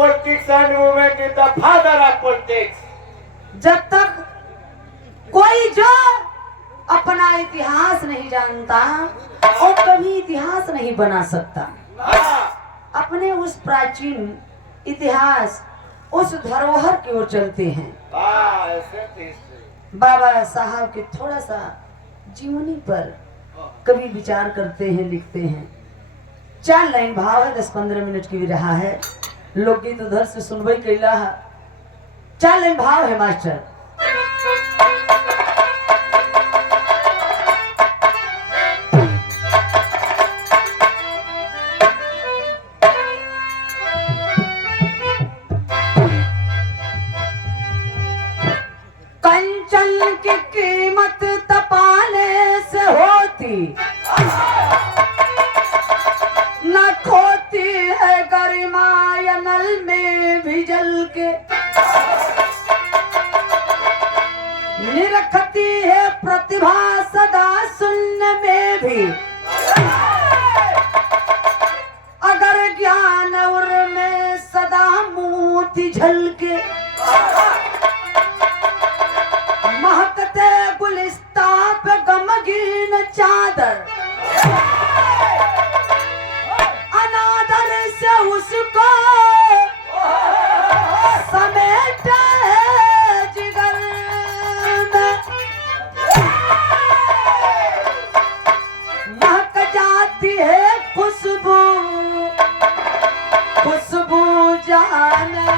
politics and movement is the father of politics. जब तक कोई जो अपना इतिहास नहीं जानता और कभी इतिहास नहीं बना सकता। अपने उस प्राचीन इतिहास उस धरोहर की ओर चलते हैं। बाबा साहब के थोड़ा सा जीवनी पर कभी विचार करते हैं, लिखते हैं। 4 लाइन भाव है, 10-15 मिनट की भी रहा है। लोकगीत उधर से सुनवाई कैला है। 4 लाइन भाव है मास्टर। कंचन की कीमत तपाने से होती न खोती है गरिमा या नल में भी जल के, निरखती है प्रतिभा सदा शून्य में भी, अगर ज्ञान उर में सदा मोती झलके, महकते गुलिस्ता पे गमगीन चादर, अनादर से उसको समेट है जिगर में, महक जाती है खुशबू, खुशबू जाने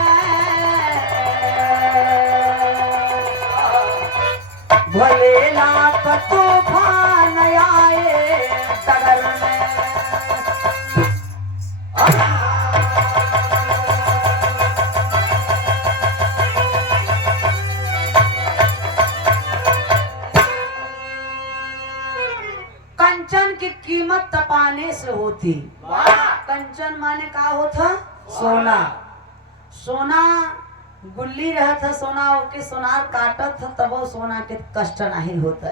भले लाख तूफान आए डगर में। कंचन की कीमत तपाने से होती। कंचन माने का होता? सोना। सोना गुल्ली रहा था, सोना ओके सोनार काटत था, तब वो सोना के कष्ट नहीं होता।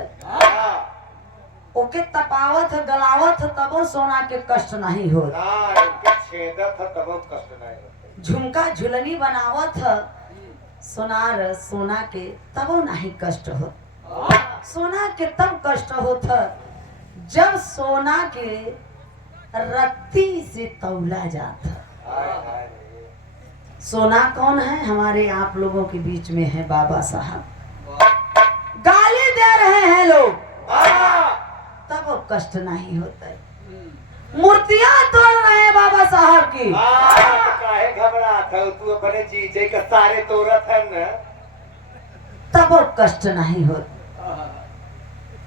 ओके तपावत गलावत तब वो सोना के कष्ट नहीं होता। झुमका झुलनी बनावत सोनार सोना के तब वो नहीं कष्ट होता। सोना के तब कष्ट होता जब सोना के रत्ती से तौला जाता। सोना कौन है? हमारे आप लोगों के बीच में है बाबा साहब। गाली दे रहे हैं लोग तब वो कष्ट नहीं होता है। मूर्तियां तोड़ रहे हैं बाबा साहब की, काहे घबरात है तू? अपने जीजे के सारे तोड़त है न, तब वो कष्ट नहीं होता।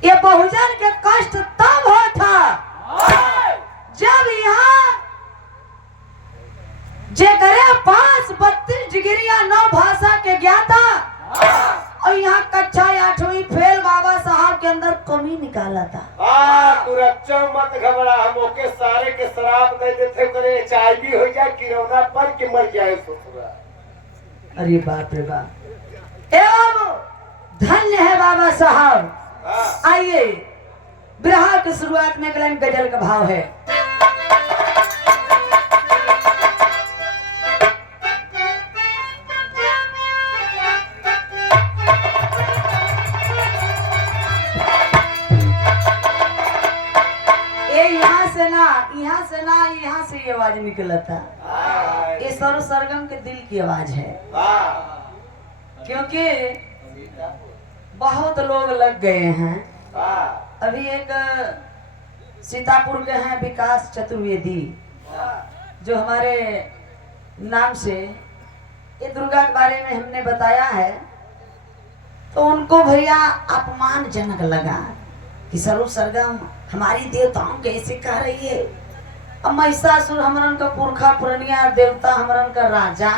ये बहुजन के कष्ट तब होता जब यहाँ जेकरे 5-32 डिग्रिया 9 भाषा के ज्ञाता और यहाँ कक्षा 8वीं फेल बाबा साहब के अंदर कमी निकाला था। तू रच्चा मत घबरा, हम ओके सारे के शराब दे देते करे HIV हो जाए, किरौना पर के मर जाए ससुरा। अरे बाप रे बाप। एवं धन्य है बाबा साहब। आइए बिरहा की शुरुआत में एक गजल का भाव है। यहाँ से ये आवाज निकलता, ये सर्व सरगम के दिल की आवाज है। क्योंकि बहुत लोग लग गए हैं। अभी एक सीतापुर के हैं विकास चतुर्वेदी, जो हमारे नाम से ये दुर्गा के बारे में हमने बताया है, तो उनको भैया अपमानजनक लगा कि सर्व सरगम हमारी देवताओं के ऐसे कह रही है। अब महिषासुर हमरन का पुरखा पुरनिया देवता, हमरन का राजा,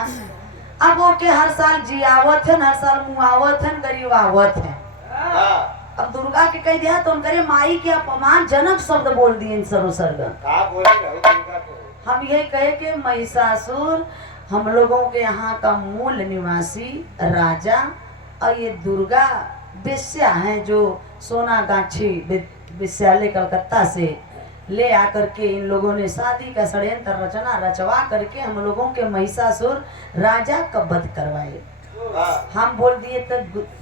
अब वो के हर साल जियावत है, हर साल मुआवत है, गरीबावत है। अब दुर्गा के कह दिया तो उनके माई के अपमानजनक शब्द बोल दिए सर्व सरगम। हम ये कहे कि महिषासुर हम लोगों के यहाँ का मूल निवासी राजा, और ये दुर्गा वेश्या है जो सोनागाछी विश्वविद्यालय कलकत्ता से ले आकर के इन लोगों ने शादी का षड्यंत्र रचना रचवा करके हम लोगों के महिषासुर राजा का वध करवाए। हम बोल दिए तो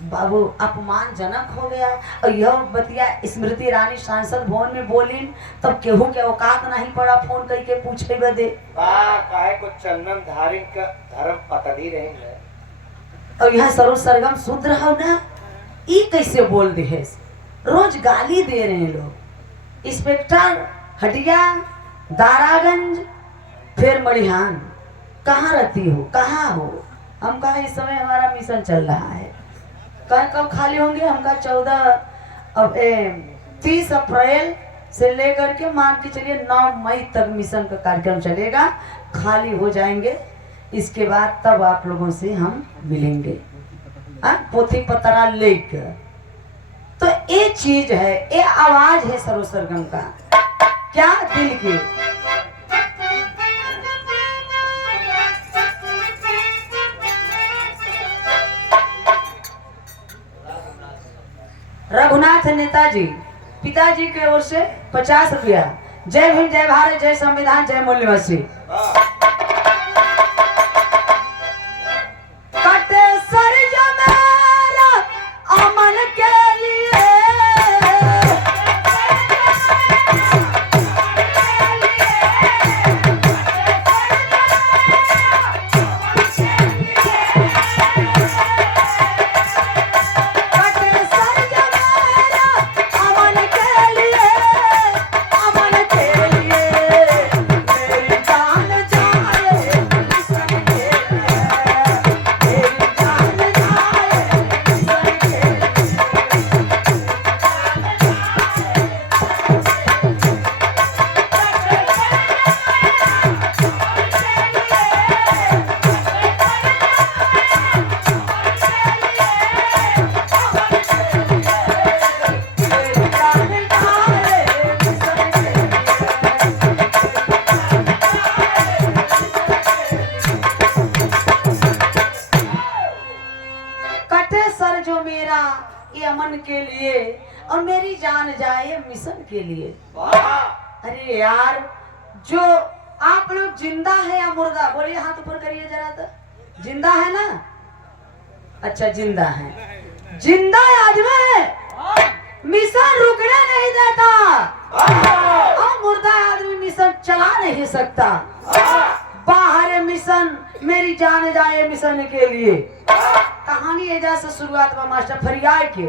बाबू अपमानजनक हो गया। और यह बतिया स्मृति रानी सांसद भवन में बोली तब केहू के औकात नहीं पड़ा फोन करके पूछे बदे काहे को चंदन धारी का धर्म पतली रहेंगे। और यह सरो सरगम शुद्ध रहो ना, ई कैसे बोल दे है, रोज गाली दे रहे हैं लोग। इंस्पेक्टर हटिया दारागंज फिर मड़िहान, कहाँ रहती हो, कहाँ हो? हम कहा इस समय हमारा मिशन चल रहा है। कल कब खाली होंगे? हम कहा 30 अप्रैल से लेकर के मान के चलिए 9 मई तक मिशन का कार्यक्रम चलेगा। खाली हो जाएंगे इसके बाद तब आप लोगों से हम मिलेंगे पोथी पतरा लेकर। तो ये चीज है, ये आवाज है सरो सरगम का, क्या दिल की। रघुनाथ नेताजी पिताजी की ओर से 50 रुपया। जय भीम, जय भारत, जय संविधान, जय मूल्यवासी। कटे सर जमेरा अमन के लिए, ये अमन के लिए और मेरी जान जाए मिशन के लिए। अरे यार, जो आप लोग जिंदा है या मुर्दा, बोलिए हाथ ऊपर करिए जरा। तो जिंदा है ना? अच्छा जिंदा है, जिंदा आदमी है मिशन रुकने नहीं देता और मुर्दा आदमी मिशन चला नहीं सकता। बाहर मिशन मेरी जान जाए मिशन के लिए। कहानी एजा से शुरुआत में मास्टर फरियाद के।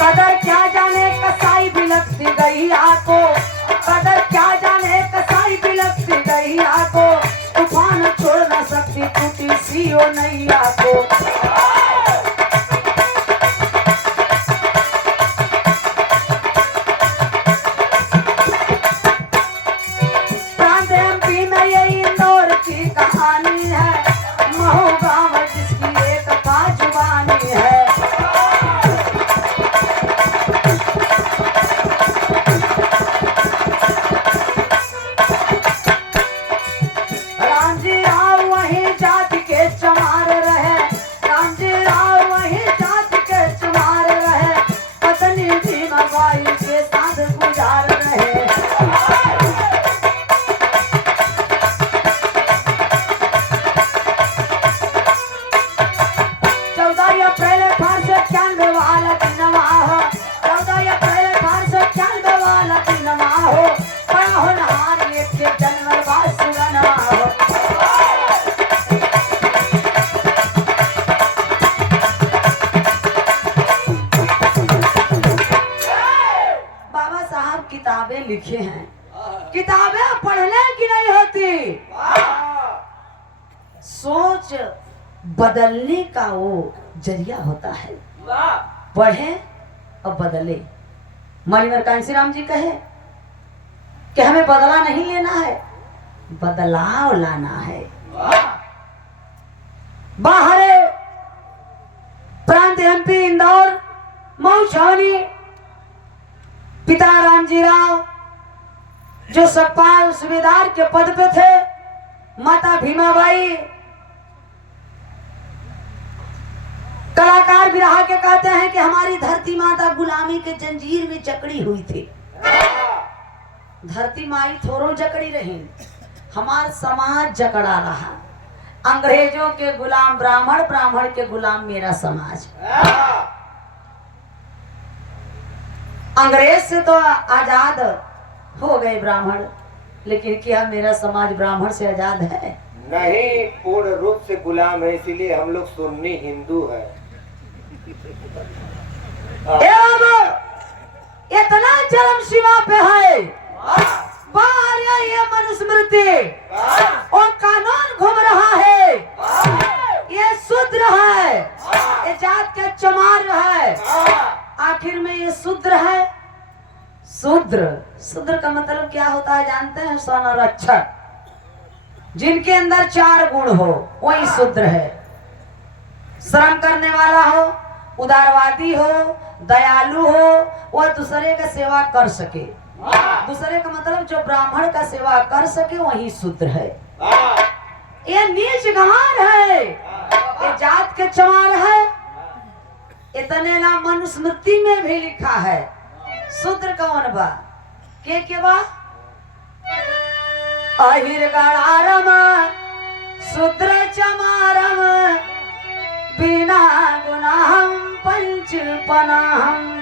कदर क्या जाने कसाई बिलखती गई आको, कदर क्या जाने कसाई बिलखती गई आको, तूफान छोड़ न सकती टूटी सी ओ नैया को। 'किताबें लिखे हैं। किताबें पढ़ने की नहीं होती, सोच बदलने का वो जरिया होता है। पढ़े और बदले। मणिवर कांशीराम जी कहे कि हमें बदला नहीं लेना है, बदलाव लाना है। बाहर प्रांत एमपी इंदौर मऊ छावनी पिता रामजी राव जो सकपाल सूबेदार के पद पे थे, माता भीमाबाई कलाकार बिरहा के कहते हैं कि हमारी धरती माता गुलामी के जंजीर में जकड़ी हुई थी। धरती माई थोड़ो जकड़ी रही, हमार समाज जकड़ा रहा। अंग्रेजों के गुलाम ब्राह्मण, ब्राह्मण के गुलाम मेरा समाज। अंग्रेज से तो आजाद हो गए ब्राह्मण, लेकिन क्या मेरा समाज ब्राह्मण से आजाद है? नहीं, पूर्ण रूप से गुलाम है, इसीलिए हम लोग सुन्नी हिंदू है। इतना चरम सीमा पे है, बाहर ये मनुस्मृति और कानून घूम रहा है, ये शूद्र है, ये जात के चमार है। आखिर में ये शूद्र है। शूद्र, शूद्र का मतलब क्या होता है जानते हैं? संरक्षक, जिनके अंदर 4 गुण हो वही शूद्र है। श्रम करने वाला हो, उदारवादी हो, दयालु हो, वह दूसरे का सेवा कर सके। दूसरे का मतलब जो ब्राह्मण का सेवा कर सके वही शूद्र है। ये नीच गंवार है, ये जात के चमार है। इतने ना मनुस्मृति में भी लिखा है शूद्र कौन बा? के बा? अहिर गणारम शूद्र चमारम बिना गुनाहम पंच पनाहम।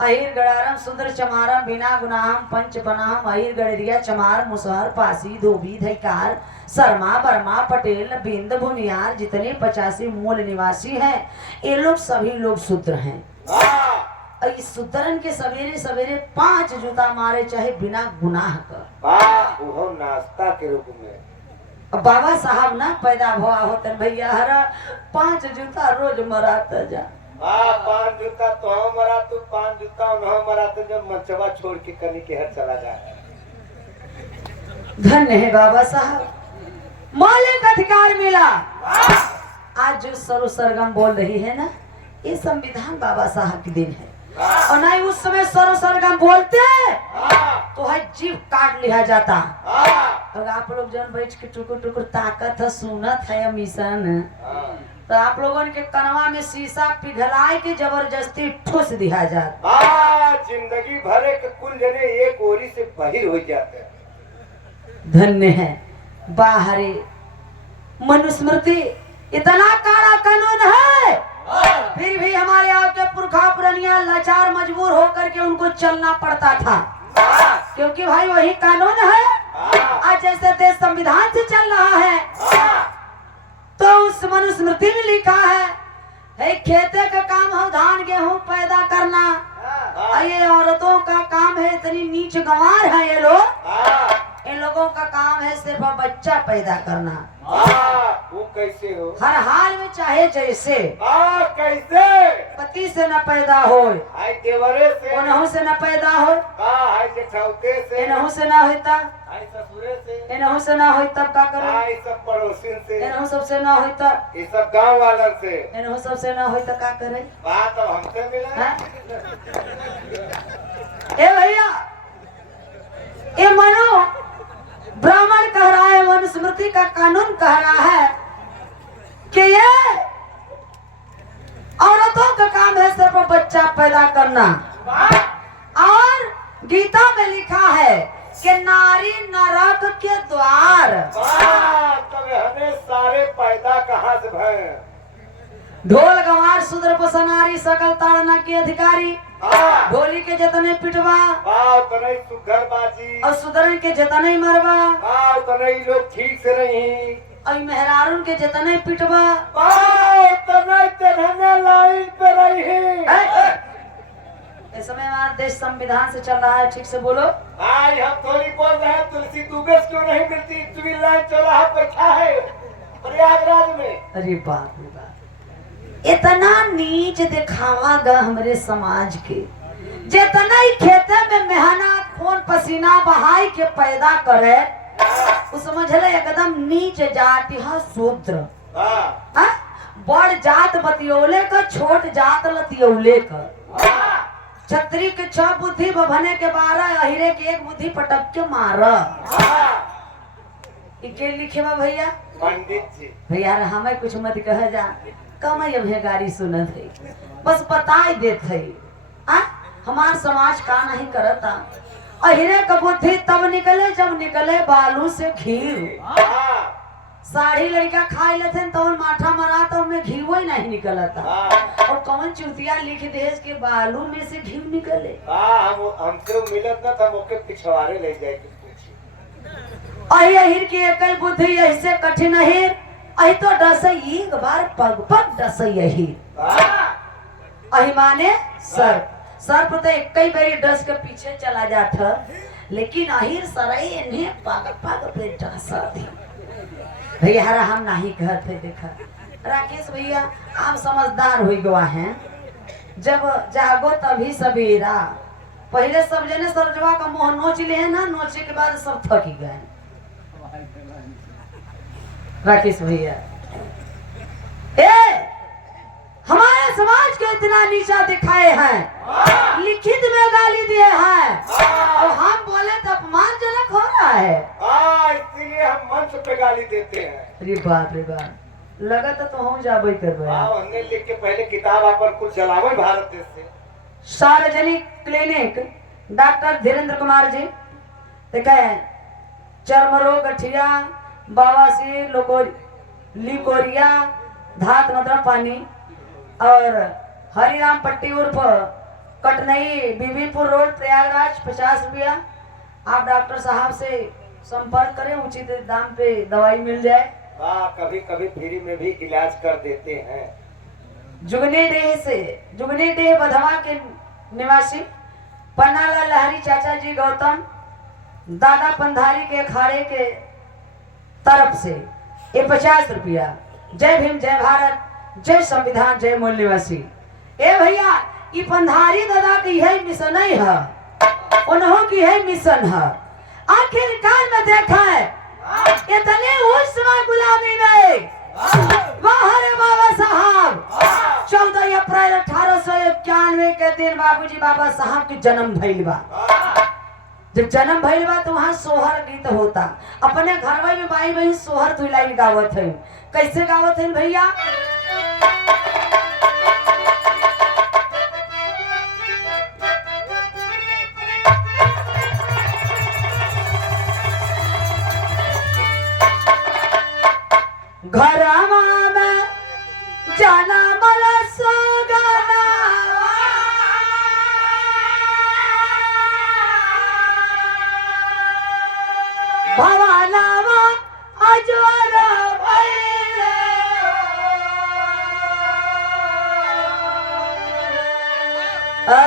अहिर गड़ारम शूद्र चमारम बिना गुनाहम पंच पनाहम। अहिर गड़रिया चमार मुसहर पासी धोबी धैकार शर्मा बर्मा पटेल बिंद भुनियार जितने 85 मूल निवासी हैं, ये लोग सभी लोग शूद्र हैं। इस शूद्रन के सवेरे सवेरे 5 जूता मारे चाहे बिना गुनाह कर। वो नाश्ता के रूप में बाबा साहब ना पैदा हुआ होते भैया हरा 5 जूता रोज मराता जा। 5 जूता तो मरा, तू 5 जूता न मरा तो जब मंचवा छोड़ के कनी के हर चला जा। धन्य है बाबा साहब, मौलिक अधिकार मिला। आज जो सरो सरगम बोल रही है ना, ये संविधान बाबा साहब के दिन है। और नहीं उस समय सरो सरगम बोलते तो है जीव काट लिया जाता। और आप लोग जब बैठ के टुकुर टुकुर ताकत है, सुनत है मिशन, तो आप लोगों के कनवा में शीशा पिघलाए के जबरदस्ती ठूस दिया जाता। जिंदगी भरे के कुल जने एक ओरी से बहिर हो जाते हैं। धन्य है बाहरी मनुस्मृति, इतना काला कानून है, फिर भी हमारे आपके पुरखा पुरनिया लाचार मजबूर होकर के उनको चलना पड़ता था, क्योंकि भाई वही कानून है। आज जैसे देश संविधान से चल रहा है, तो उस मनुस्मृति में लिखा है खेते का काम है धान गेहूं पैदा करना। ये औरतों का काम है, इतनी नीच गंवार है ये लोग। इन लोगों का काम है सिर्फ बच्चा पैदा करना। वो कैसे हो? हर हाल में चाहे जैसे। कैसे? पति से न पैदा हो, देवरे से, उनहु से न पैदा हो, जेठौते से, इनहु से न होता, ससुरे से, इनहु से न हो तब का करो, सब पड़ोसिन से, इनहु सबसे न हो तब, ये सब गांव वालन से, इनहु सबसे न हो तब का करे? बात अब हमसे मिला। ए भैया, ये मनो ब्राह्मण कह रहा है, मनुस्मृति का कानून कह रहा है कि ये औरतों का काम है सिर्फ बच्चा पैदा करना। और गीता में लिखा है कि नारी नरक के द्वार। तब हमें सारे पैदा कहाँ से भय? ढोल गंवार शूद्र पसनारी सकल ताड़ना के अधिकारी। ढोली के जतने पिटवा सुघर बाजी, और सुधरन के जतने मरवा, लोग ठीक से नहीं, और मेहरारून के जतने पिटवा, लाइन पे रही। इस समय हमारा देश संविधान से चल रहा है, ठीक से बोलो। आज हम थोड़ी बोल रहे हैं, तुलसी दुबे क्यों नहीं मिलती? सिविल लाइन चौराहा बैठा है प्रयागराज में। अरे बाप रे बाप, इतना नीच दिखावा गा हमारे समाज के। जितना ही खेते में मेहनत खून पसीना बहाई के पैदा करे, वो समझ ले एकदम नीच जाति है शूद्र। बड़ जात बतियोले का, छोट जात लतियोले का। छतरी के 6 बुद्धि बभने के 12 अहिरे के 1 बुद्धि पटक के मार। के लिखे बा भैया? पंडित जी। भैया हमें कुछ मत कह जा, कम ये गाड़ी सुनत है, बस बताई देत है। हमार समाज का नहीं करता। अहिरे का बुद्धि तब निकले जब निकले बालू से घी। साड़ी लड़का खाए लेते तो माठा मरा तो उनमें घी ही नहीं निकलता। और कौन चुतिया लिख देश के बालू में से घी निकले। हमसे मिलत ना था मौके पिछवाड़े ले जाए। अहिर की एक बुद्धि ऐसे कठिन अहिर अहि तो डसई एक बार पग पग डसई अहिर। अहि माने सर्प तो एक कई बारी डस के पीछे चला जाता, लेकिन अहिर सरई इन्हें पग पग पे डसा थी। भैया हरा हम नहीं कहते। देखा राकेश भैया आप समझदार हुई गवा हैं। जब जागो तभी सवेरा। पहले सब जने सरजवा का मुंह नोच ले है ना, नोचे के बाद सब थक गए। राकेश भैया हमारे समाज को इतना नीचा दिखाए हैं, लिखित में गाली दिए हैं, और हम बोले तो अपमानजनक हो रहा है। इसलिए हम मंच पे गाली देते हैं। अरे बाप रे बाप, लगा तो हम जाबे करबे। हमने लिख के पहले किताब अपन कुछ जलावे भारत देश से। सार्वजनिक क्लिनिक डॉक्टर धीरेन्द्र कुमार जी देखे चर्म रोग, गठिया, बवासीर, लिकोरिया, धात मतलब पानी, और हरिराम पट्टी उर्फ कटनई, बीबीपुर रोड, प्रयागराज 50 रुपया। आप डॉक्टर साहब से संपर्क करें, उचित दाम पे दवाई मिल जाए। कभी कभी फ्री में भी इलाज कर देते हैं। जुगनी डेह बधवा के निवासी पन्नालाल लहरी चाचा जी गौतम दादा पंधारी के अखाड़े के तरफ से ये 50 रुपया। जय भीम, जय भारत, जय संविधान, जय मूल निवासी। ए भैया ये पंधारी दादा की यही मिशन है, उन्हों की यही मिशन है। आखिरकार में देखा है इतने उस समय गुलामी में हरे बाबा साहब 14 अप्रैल 1891 के दिन बाबूजी बाबा साहब के जन्म भइल बा। जब जन्म भइल बा तो वहाँ सोहर गीत होता। अपने घर में बाई बहन सोहर तुलाई गावत है। कैसे गावत है भैया? घरमा में जाना मला सोगाना भवानावा अजोर भइले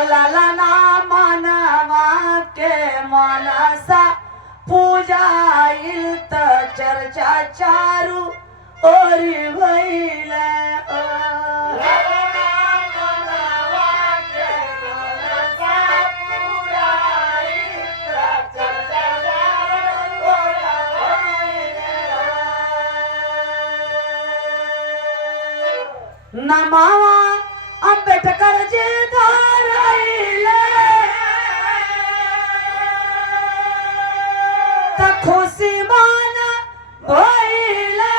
लाला मनवा के मनसा पूजाइल त चर्चा चारू और भइले नमावा अम्बेडकर जी धारइले त खुशी माना भइले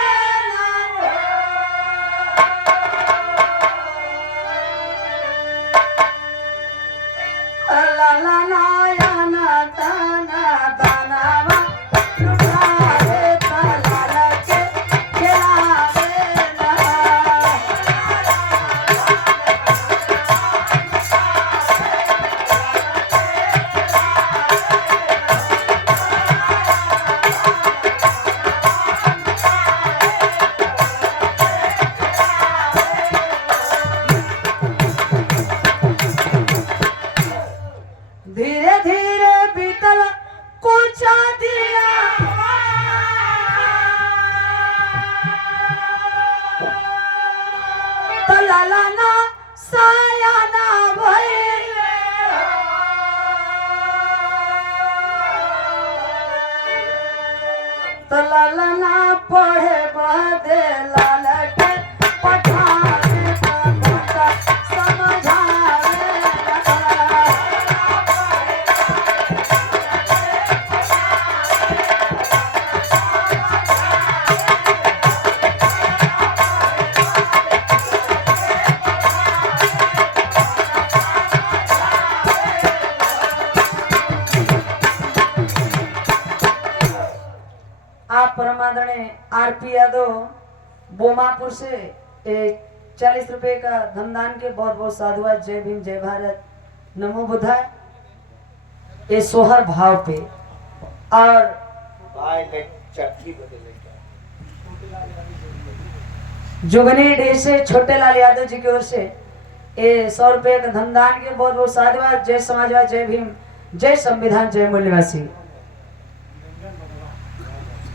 धीरे धीरे बीतल कुछ दिया तो लालाना सायाना भइले तो लालाना पढ़े बदे लाल के पठारे समझावे आरपी यादव बोमापुर से 40 रुपए का धमदान के बहुत बहुत साधुवाद। जय भीम, जय भारत, नमो बुद्धाय। ये सोहर भाव पे और चक्की बदले जुगनी डी से छोटे लाल यादव जी की ओर से ये 100 रुपए का धमदान के बहुत बहुत साधुवाद। जय समाजवाद, जय भीम, जय संविधान, जय मूल्यवासी।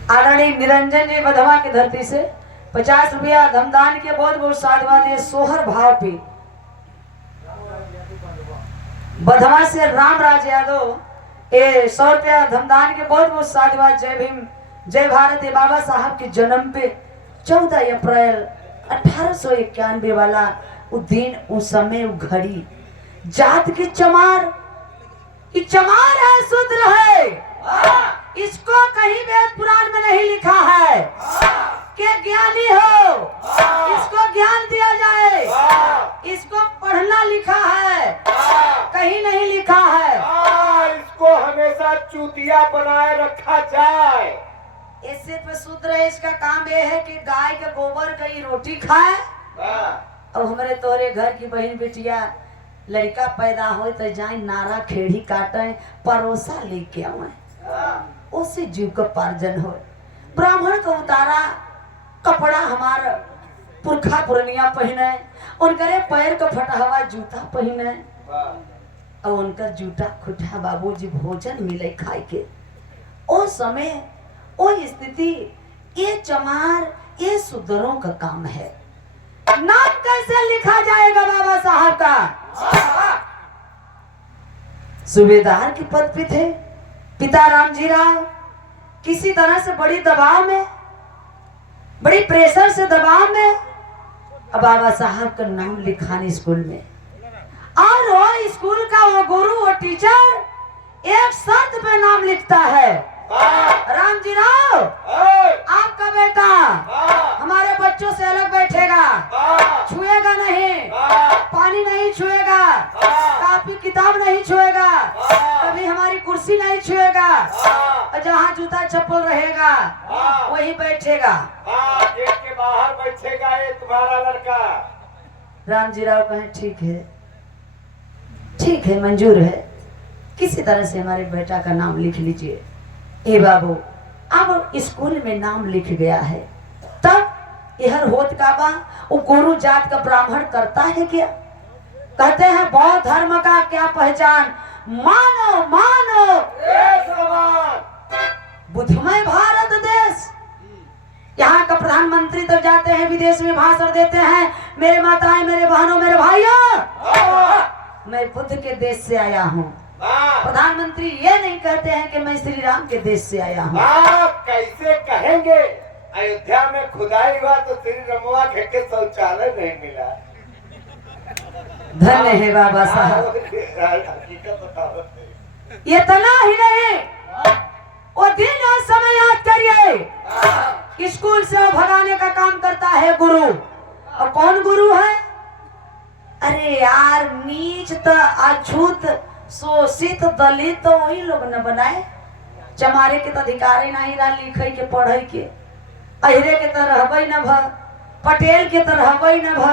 आदरणीय निरंजन जी बधवा की धरती से 50 रुपया धमदान के बहुत बहुत साधुवाद। ये सोहर भाव पे बधवा से रामराज यादव ये 100 रुपया धमदान के बहुत बहुत साधुवाद। जय भीम, जय भारत। ये बाबा साहब के जन्म पे 14 अप्रैल 1891 वाला वो दिन, उस समय, वो घड़ी, जात की चमार, ये चमार है, शूद्र है। इसको कहीं वेद पुराण में नहीं लिखा है कि ज्ञानी हो, इसको ज्ञान दिया जाए, इसको पढ़ना लिखा है, कहीं नहीं लिखा है। इसको हमेशा चूतिया बनाए रखा जाए। इससे पे शूद्र है, इसका काम ये है कि गाय के गोबर की रोटी खाए। और हमारे तोरे घर की बहन बेटिया लड़का पैदा हो तो जाए नारा खेड़ी काटे, परोसा लेके आवे, उससे जीव का पार्जन हो। ब्राह्मण का उतारा कपड़ा हमारा पुरखा पुरनिया पहने, उनके पैर का फटा हुआ जूता पहने, और उनका जूता खुटा बाबूजी भोजन मिले खाए के। ओ समय, ओ स्थिति, ये चमार, ये सुधरों का काम है। नाम कैसे लिखा जाएगा बाबा साहब का? सूबेदार के पद पे थे पिता रामजी राव। किसी तरह से बड़ी दबाव में, बड़ी प्रेशर से दबाव में अब बाबा साहब का नाम लिखाने स्कूल में। और वो स्कूल का वो गुरु, वो टीचर एक शर्त पे नाम लिखता है, रामजी राव आपका बेटा हमारे बच्चों से अलग बैठेगा, छुएगा नहीं, पानी नहीं छुएगा, कापी किताब नहीं छुएगा, कभी हमारी कुर्सी नहीं छुएगा, और जहाँ जूता चप्पल रहेगा वहीं बैठेगा। गेट के बाहर बैठेगा ये तुम्हारा लड़का। रामजी राव कहें ठीक है, ठीक है, मंजूर है, किसी तरह से हमारे बेटा का नाम लिख लीजिए। ए बाबू, अब स्कूल में नाम लिख गया है, तब यह होत का बा, वो गुरु जात का ब्राह्मण करता है क्या? कहते हैं बौद्ध धर्म का क्या पहचान, मानो मानो बुद्धमय भारत देश। यहाँ का प्रधानमंत्री तो जाते हैं विदेश में भाषण देते हैं, मेरे माताएं, मेरे बहनों, मेरे भाइयों, मैं बुद्ध के देश से आया हूँ। प्रधानमंत्री ये नहीं कहते हैं कि मैं श्री राम के देश से आया हूँ। कैसे कहेंगे? अयोध्या में खुदाई हुआ तो श्री रमवा के शौचालय नहीं मिला। धन्य है बाबा साहब। ये तना ही नहीं, वो दिन और समय याद करिए। स्कूल से वो भगाने का काम करता है गुरु। और कौन गुरु है? अरे यार, नीच तो अछूत शोषित दलित तो वही लोग न बनाए। चमारे के तो अधिकार ही नहीं रहा लिखे के पढ़े के, अहिरे के तो रहबे न भ, पटेल के तो रहबे न भ,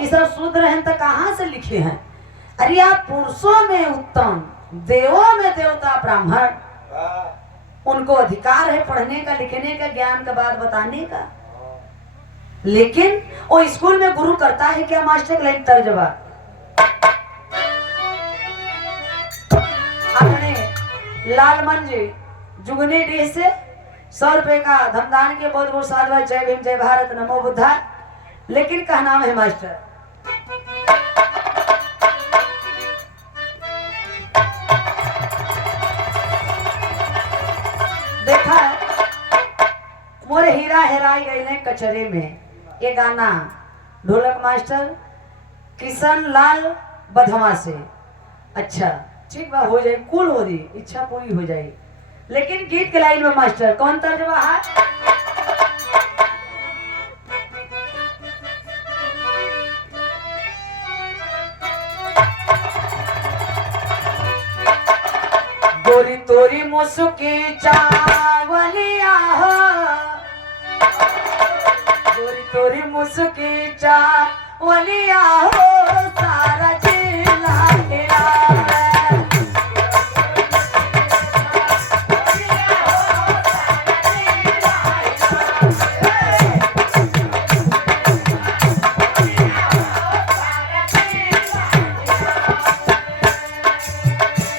ये सब शूद्र हैं तो कहाँ से लिखे हैं? अरे आप पुरुषों में उत्तम, देवों में देवता ब्राह्मण, उनको अधिकार है पढ़ने का, लिखने का, ज्ञान का बात बताने का। लेकिन वो स्कूल में गुरु करता है क्या? मास्टर के लाइन तर्जबा अपने लालमन जी जुगनी डी से 100 रुपए का धमदान के बहुत बहुत साधुवाद। जय भीम, जय भारत, नमो बुद्धा। लेकिन क्या नाम है मास्टर? देखा मोरे हीरा हेराई गई ने कचरे में, ये गाना ढोलक मास्टर किशन लाल बधवा से। अच्छा ठीक बा, हो जाए, कुल हो रही, इच्छा पूरी हो जाए। लेकिन गीत के लाइन में मास्टर कौन तर्जमा है? गोरी तोरी मुसुकी चावलिया हो, गोरी मुस्की चा वलिया हो सारा जिला घेरा है।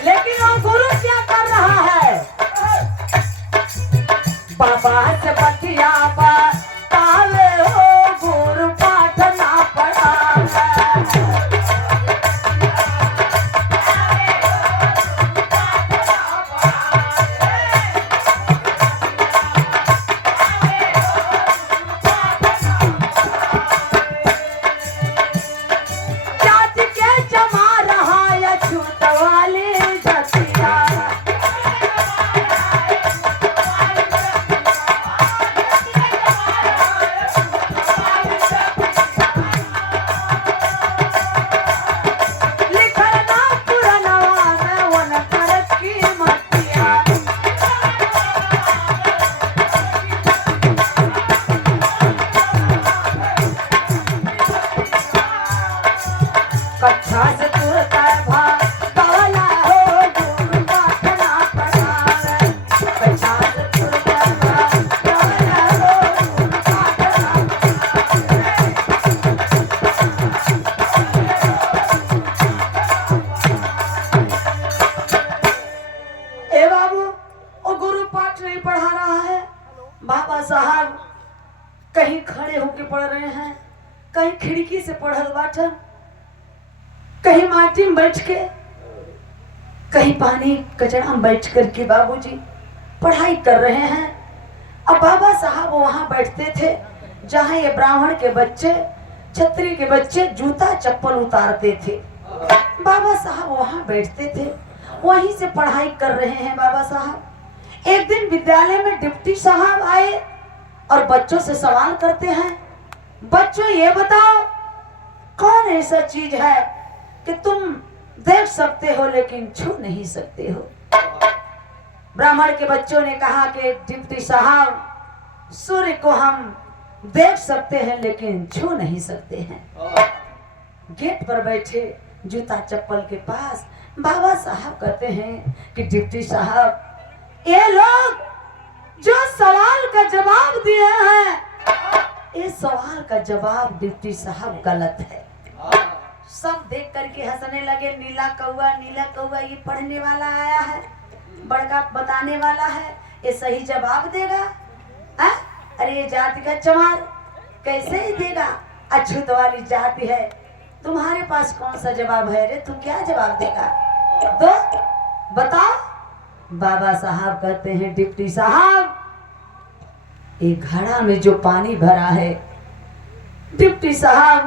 लेकिन वो गुरु क्या कर रहा है? बाबा से बतिया तावे हो गुरु पाठ ना पढ़ा जाति के जमा रहा है छूट वाली जतिया। लिखना पुरनवा में वन कर की मतिया। कच्छा से तुरता है भा कवला हो गुरु पाठ ना पढ़ावे। कच्छा से तुरता है भा कवला हो गुरु पाठ ना पढ़ावे। ए बाबू वो गुरु पाठ नहीं पढ़ा रहा है। बाबा साहब कहीं खड़े होके पढ़ रहे हैं, कहीं खिड़की से पढ़ल बाटन, कहीं माटी में बैठ के, कहीं पानी कचरा में बैठ करके बाबूजी पढ़ाई कर रहे हैं। अब बाबा साहब वहां बैठते थे जहां ये ब्राह्मण के बच्चे, छत्री के बच्चे जूता चप्पल उतारते थे। बाबा साहब वहां बैठते थे, वहीं से पढ़ाई कर रहे हैं बाबा साहब। एक दिन विद्यालय में डिप्टी साहब आए और बच्चों से सवाल करते हैं, बच्चों ये बताओ कौन ऐसा चीज है कि तुम देख सकते हो लेकिन छू नहीं सकते हो? ब्राह्मण के बच्चों ने कहा कि डिप्टी साहब सूर्य को हम देख सकते हैं लेकिन छू नहीं सकते हैं। गेट पर बैठे जूता चप्पल के पास बाबा साहब कहते हैं कि डिप्टी साहब ये लोग जो सवाल का जवाब दिए हैं, इस सवाल का जवाब डिप्टी साहब गलत है। सब देख करके हंसने लगे। नीला कौआ ये पढ़ने वाला आया है, बड़का बताने वाला है, ये सही जवाब देगा? अरे ये जाति का चमार कैसे ही देगा? अछूत वाली जाति है, तुम्हारे पास कौन सा जवाब है रे? तू क्या जवाब देगा? तो बताओ। बाबा साहब कहते हैं डिप्टी साहब एक घड़ा में जो पानी भरा है, डिप्टी साहब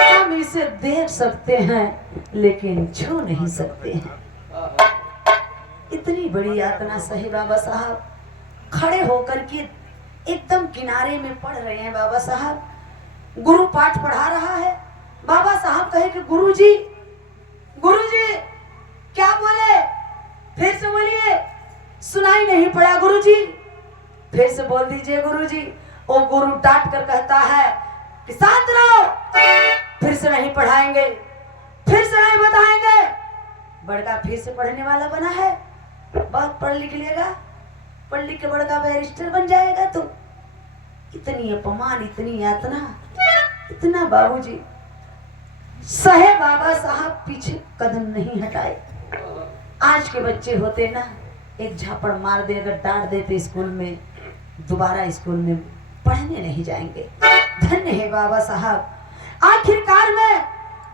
हम इसे देख सकते हैं लेकिन छू नहीं सकते हैं। इतनी बड़ी यातना सही बाबा साहब खड़े होकर के एकदम किनारे में पढ़ रहे हैं। बाबा साहब गुरु पाठ पढ़ा रहा है। बाबा साहब कहे कि गुरुजी क्या बोले? फिर से बोलिए। सुनाई नहीं पड़ा गुरुजी। फिर से बोल दीजिए गुरुजी। वो गुरु डांट कर कहता है कि शांत रहो, फिर से नहीं पढ़ाएंगे, फिर से नहीं बताएंगे। बड़का फिर से पढ़ने वाला बना है, बहुत पढ़ लिख लेगा, पढ़ लिख के बड़का बैरिस्टर बन जाएगा। तो इतनी अपमान, इतनी यातना, इतना बाबूजी सहे बाबा साहब पीछे कदम नहीं हटाए। आज के बच्चे होते ना, एक झापड़ मार दे अगर डांट देते स्कूल में, दोबारा स्कूल में पढ़ने नहीं जाएंगे। धन्य है बाबा साहब। आखिरकार में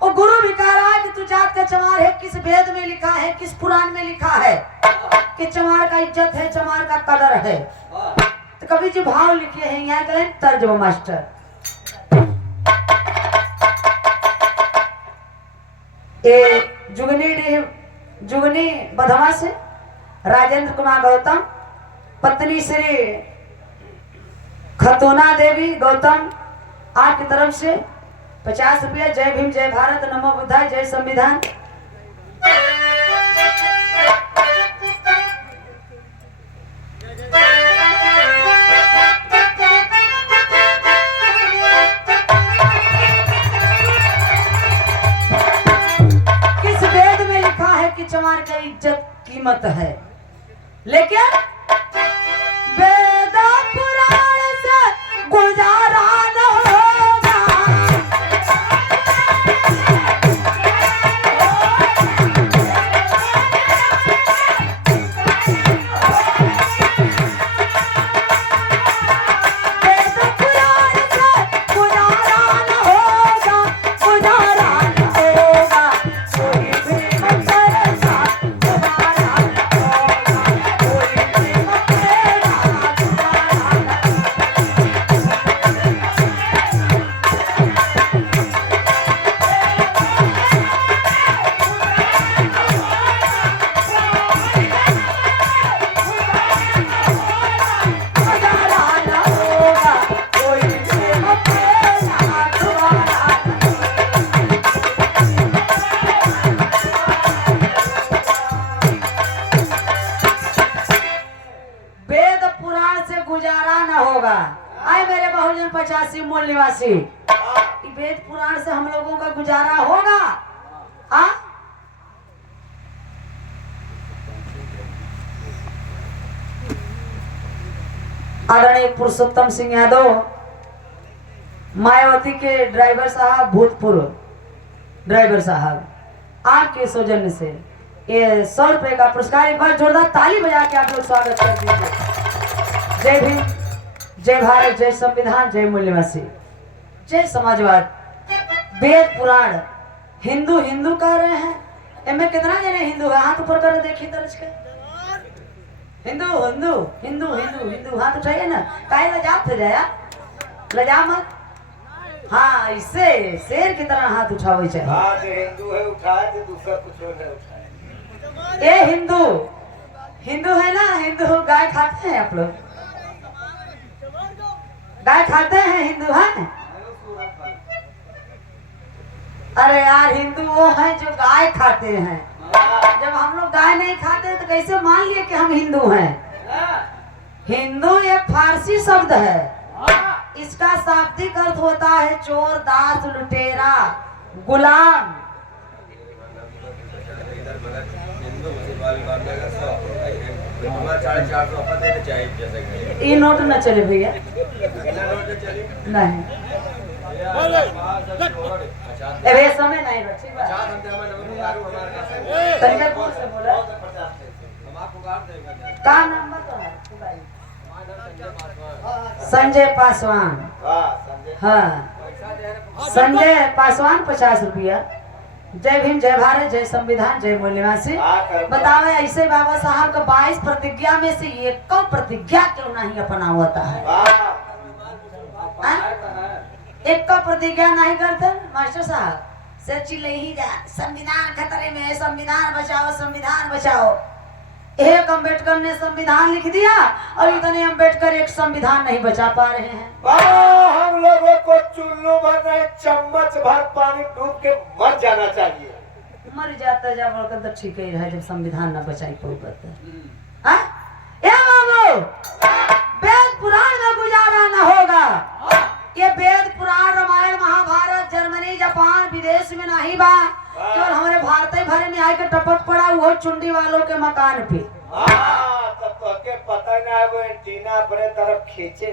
वो गुरु भी कह रहा है कि तू जात का चमार है। किस वेद में लिखा है, किस पुराण में लिखा है कि चमार का इज्जत है, चमार का कदर है? तो कवि जी भाव लिखे हैं, यहाँ करें तर्जमा मास्टर। जुगनी बधवा से राजेंद्र कुमार गौतम, पत्नी श्री खतूना देवी गौतम, आपकी तरफ से 50 रुपया। जय भीम, जय भारत, नमो बुद्धाय, जय संविधान। बताओ जन 85 मूल निवासी, वेद पुराण से हम लोगों का गुजारा होगा? आदरणीय पुरुषोत्तम सिंह यादव, मायावती के ड्राइवर साहब, भूतपूर्व ड्राइवर साहब, आपके सौजन्य से ये 100 रुपए का पुरस्कार, एक बार जोरदार ताली बजा के आप लोग स्वागत कर दीजिए। जय भीम, जय भारत, जय संविधान, जय मूल निवासी, जय समाजवाद। वेद पुराण हिंदू हिंदू कह रहे हैं, इनमें कितना जने हिंदू है? हाथ ऊपर कर देखिए दर्ज के। हिंदू हिंदू हिंदू हिंदू हिंदू हाथ उठाइए ना, काहे लजा थे जाया, लजा मत। हाँ, इससे शेर की तरह हाथ उठावे चाहिए। हाँ, जो हिंदू है उठाए, जो दूसरा कुछ नहीं उठाए। ये हिंदू हिंदू है ना, हिंदू गाय खाते हैं आप लोग? गाय खाते हैं हिंदू हैं? अरे यार, हिंदू वो है जो गाय खाते हैं। जब हम लोग गाय नहीं खाते तो कैसे मान लिए कि हम हिंदू हैं? हिंदू एक फारसी शब्द है, इसका शाब्दिक अर्थ होता है चोर, दास, लुटेरा, गुलाम। ये नोट न चले भैया, नहीं अरे समय नहीं से बोला का नाम बता। संजय पासवान। हाँ, संजय पासवान 50 रुपया। जय भीम, जय भारत, जय संविधान, जय मूल निवासी। बताओ ऐसे बाबा साहब का 22 प्रतिज्ञा में से एक प्रतिज्ञा क्यों नहीं अपना होता है? एक का प्रतिज्ञा नहीं करते मास्टर साहब? सच्ची ले ही जा, संविधान खतरे में है, संविधान बचाओ, संविधान बचाओ। एक अम्बेडकर ने संविधान लिख दिया और इतने अम्बेडकर एक संविधान नहीं बचा पा रहे हैं। हम लोगों को चुल्लू भर नहीं, चम्मच भर पानी डूब के मर जाना चाहिए। मर जाता जब तो ठीक ही रहे, जब संविधान न बचाई पाऊगा। वेद पुराण में गुजारा न होगा। ये वेद पुराण, रामायण, महाभारत, जर्मनी, जापान, विदेश में नहीं बा, केवल हमारे भारत भरे में आके टपक पड़ा वो चुंडी वालों के मकान पे। तब तो के पता ना है, वो एंटीना अपने तरफ खींचे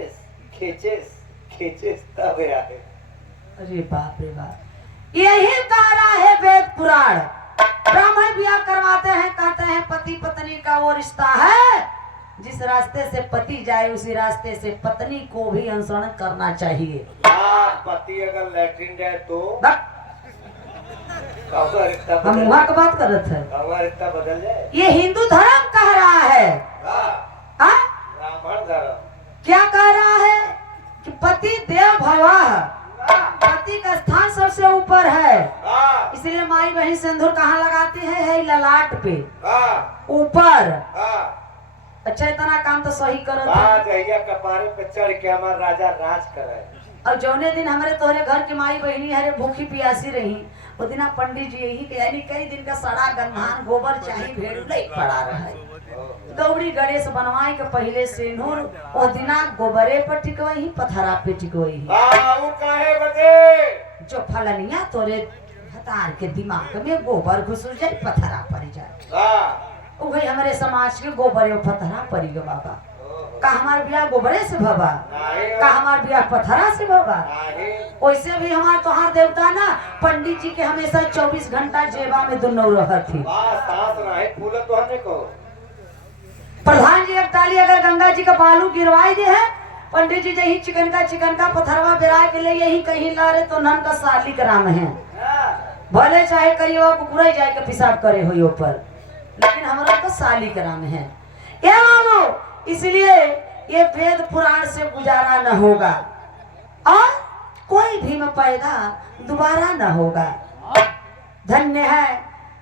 तब आए। अरे बाप रे बाप, यही कह रहा है वेद पुराण। ब्राह्मण ब्याह करवाते हैं, कहते हैं पति पत्नी का वो रिश्ता है, जिस रास्ते से पति जाए उसी रास्ते से पत्नी को भी अनुसरण करना चाहिए। पति अगर लैट्रिन जाए तो हम वहाँ की बात कर रहे थे, रिश्ता बदल जाए। ये हिंदू धर्म कह रहा है। ब्राह्मण धर्म क्या कह रहा है कि पति देव भव, पति का स्थान सबसे ऊपर है। इसलिए माई बहन सिंदूर कहाँ लगाती है ललाट पे ऊपर। अच्छा, इतना काम तो सही करो। कपारे पे चढ़ के हमारा राजा राज करे। और जौने दिन हमारे तोहरे घर की माई बहनी हरे भूखी प्यासी रही, वो दिन पंडित जी यही के यानी कई दिन का सड़ा गंधान गोबर चाहिए भेड़ नहीं पड़ा रहा है। गौरी गणेश बनवाई के पहले सिंदूर वो दिना गोबरे पर टिकवही, पथरा पे टिकवही। जो फलनिया तोरे हतार के दिमाग में गोबर घुस जाए, पथरा पड़ जाए। वही हमारे समाज के गोबरे पथरा पड़ी गो बाबा। का हमार बियाह गोबरे से भबा, का हमार बियाह पथरा से भबा। वैसे भी हमार तोहार देवता ना पंडित जी के हमेशा 24 घंटा जेबा में दोनों रहती। प्रधान जी एक ताली अगर गंगा जी का बालू गिरवाई दे है, पंडित जी यही चिकन का पथरवा बिरा के लिए यही कहीं ला रहे तो नन का साली का नाम है। भले चाहे करियो कुकुरा जाए के पेशाब करे हो ऊपर, लेकिन हमारा तो साली का नाम है। ये मानो इसलिए ये वेद पुराण से गुजारा न होगा और कोई भी में पैदा दोबारा न होगा। धन्य है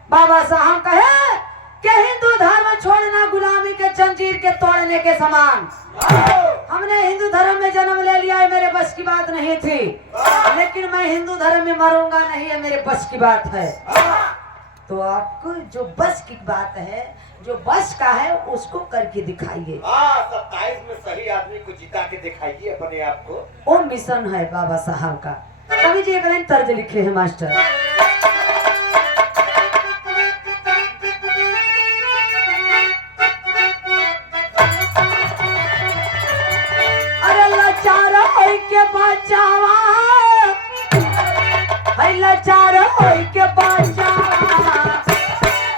बाबा साहब कहे कि हिंदू धर्म छोड़ना गुलामी के जंजीर के तोड़ने के समान। हमने हिंदू धर्म में जन्म ले लिया है, मेरे बस की बात नहीं थी, लेकिन मैं हिंदू धर्म में मरूंगा नहीं, है मेरे बस की बात है। तो आपको जो बस की बात है, जो बस का है, उसको करके दिखाइए। हाँ, 27 में सही आदमी को जिता के दिखाइए अपने आप को। वो मिशन है बाबा साहब का। कवि जी एक लाइन तर्ज लिखे हैं मास्टर।